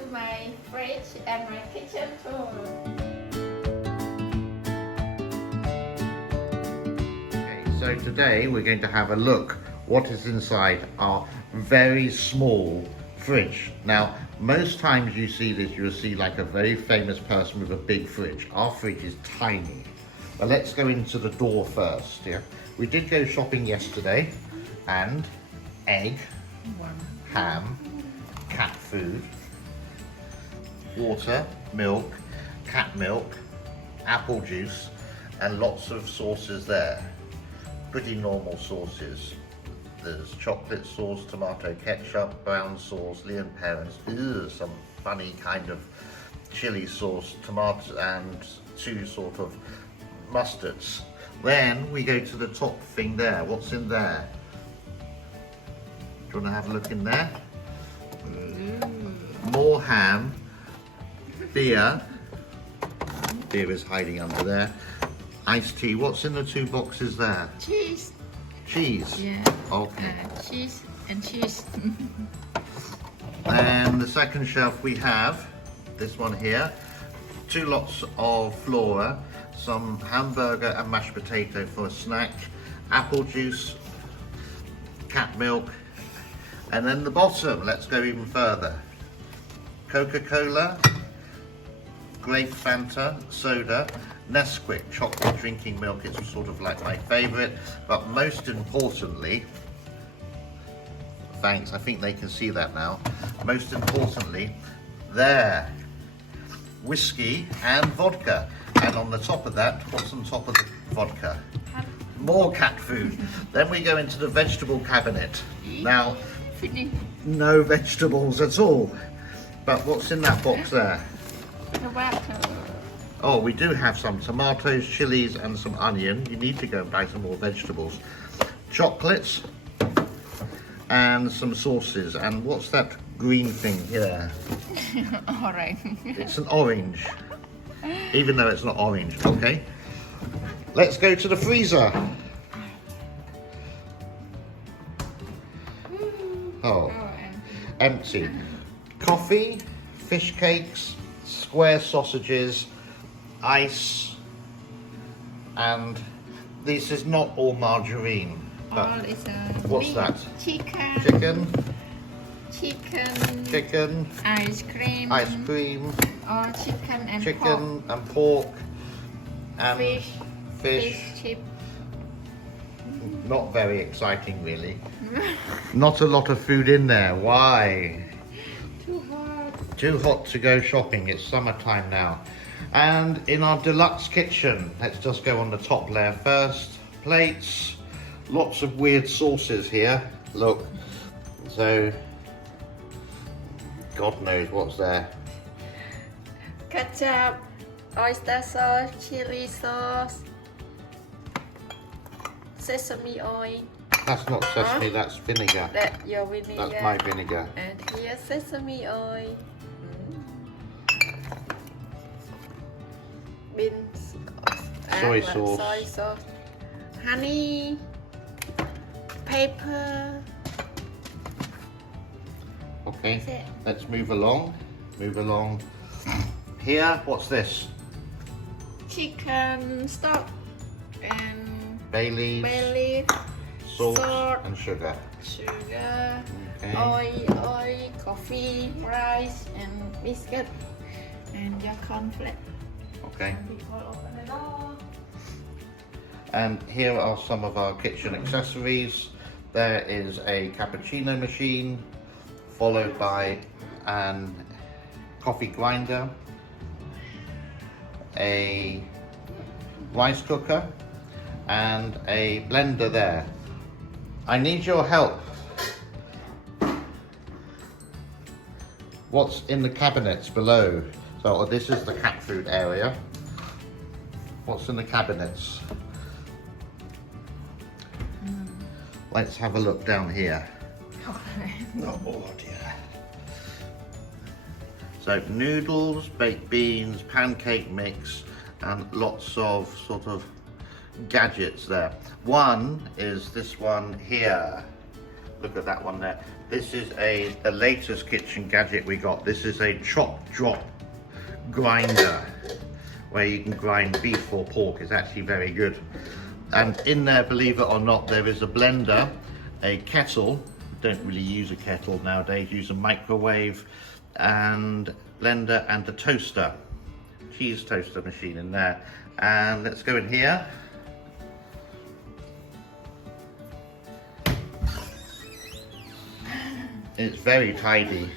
to my fridge and my kitchen tour. Okay, so today we're going to have a look what is inside our very small fridge. Now, most times you see this, you'll see like a very famous person with a big fridge. Our fridge is tiny. But let's go into the door first. Yeah, we did go shopping yesterday, and egg, ham, cat food, water, milk, cat milk, apple juice, and lots of sauces there. Pretty normal sauces. There's chocolate sauce, tomato ketchup, brown sauce, Lee and Parents, some funny kind of chili sauce, tomato, and two sort of mustards. Then we go to the top thing there. What's in there? Do you want to have a look in there? More ham, beer. Beer is hiding under there. Iced tea. What's in the two boxes there? Cheese. Cheese? Yeah. Okay. Cheese and cheese. And the second shelf we have, this one here, two lots of flora, some hamburger and mashed potato for a snack, apple juice, cat milk, and then the bottom, let's go even further. Coca-Cola, grape Fanta, soda, Nesquik chocolate drinking milk. It's sort of like my favorite, but most importantly, thanks, I think they can see that now. Most importantly, there, whiskey and vodka. And on the top of that, what's on top of the vodka? More cat food. Then we go into the vegetable cabinet. Now, no vegetables at all. But what's in that box there? Oh, we do have some tomatoes, chilies, and some onion. You need to go and buy some more vegetables. Chocolates and some sauces. And what's that green thing here? Alright. It's an orange, even though it's not orange. Okay, let's go to the freezer. Oh, empty. Coffee, fish cakes, square sausages, ice, and this is not all margarine. But what's meat, that? Chicken. Chicken. Chicken. Ice cream. Ice cream. Or chicken and Chicken and pork. And fish. Fish. Chip. Not very exciting, really. Not a lot of food in there. Why? Too hot. Too hot to go shopping. It's summertime now. And in our deluxe kitchen, let's just go on the top layer first. Plates. Lots of weird sauces here. Look. So, God knows what's there. Ketchup, oyster sauce, chili sauce, sesame oil. That's not sesame, that's vinegar. That's your vinegar. That's my vinegar. And here sesame oil. Beans. Soy and sauce. Soy sauce. Honey. Pepper. Okay, That's it. let's move along. Move along. Here, what's this? Chicken stock and Bay leaves, bay leaf, salt, salt, and sugar. sugar, Okay. oil, coffee, rice, and biscuit, and your cornflakes. Okay. And before open the door. And here are some of our kitchen accessories. There is a cappuccino machine, followed by an coffee grinder, a rice cooker, and a blender there. I need your help. What's in the cabinets below? So this is the cat food area. What's in the cabinets? Let's have a look down here. Oh dear. So noodles, baked beans, pancake mix, and lots of sort of gadgets there. One is this one here. Look at that one there. This is the latest kitchen gadget we got. This is a chop drop grinder where you can grind beef or pork. It's actually very good. And in there, believe it or not, there is a blender, a kettle. Don't really use a kettle nowadays, use a microwave, and blender and a toaster. Cheese toaster machine in there. And let's go in here. It's very tidy.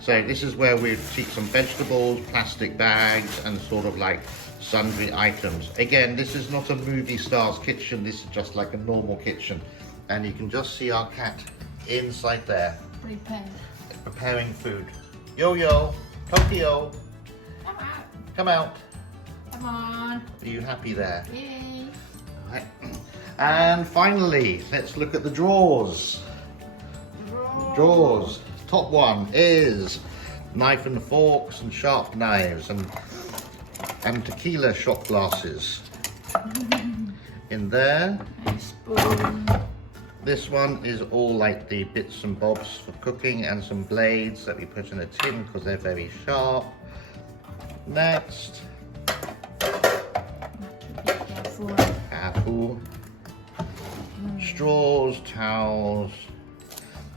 So this is where we keep some vegetables, plastic bags, and sort of like sundry items. Again, this is not a movie star's kitchen, this is just like a normal kitchen. And you can just see our cat inside there. Preparing food. Yo-yo, Tokyo. Come out. Come out. Come on. Are you happy there? Yay. Right. And finally, let's look at the drawers. Drawers. Top one is knife and forks and sharp knives and tequila shot glasses. In there. Spoon. This one is all like the bits and bobs for cooking, and some blades that we put in a tin because they're very sharp. Next. Careful. Straws, towels,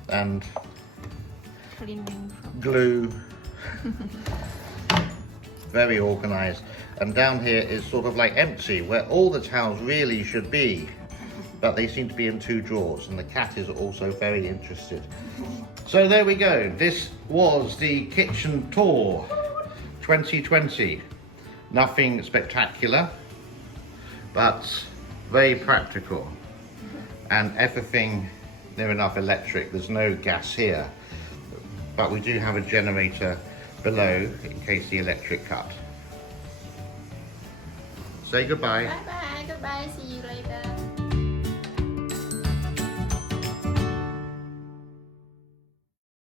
and glue. Very organized. And down here is sort of like empty, where all the towels really should be, but they seem to be in two drawers, and the cat is also very interested. So there we go. This was the kitchen tour 2020. Nothing spectacular, but very practical, and everything near enough electric. There's no gas here, but we do have a generator below in case the electric cut. Say goodbye. Bye bye. Goodbye. See you later.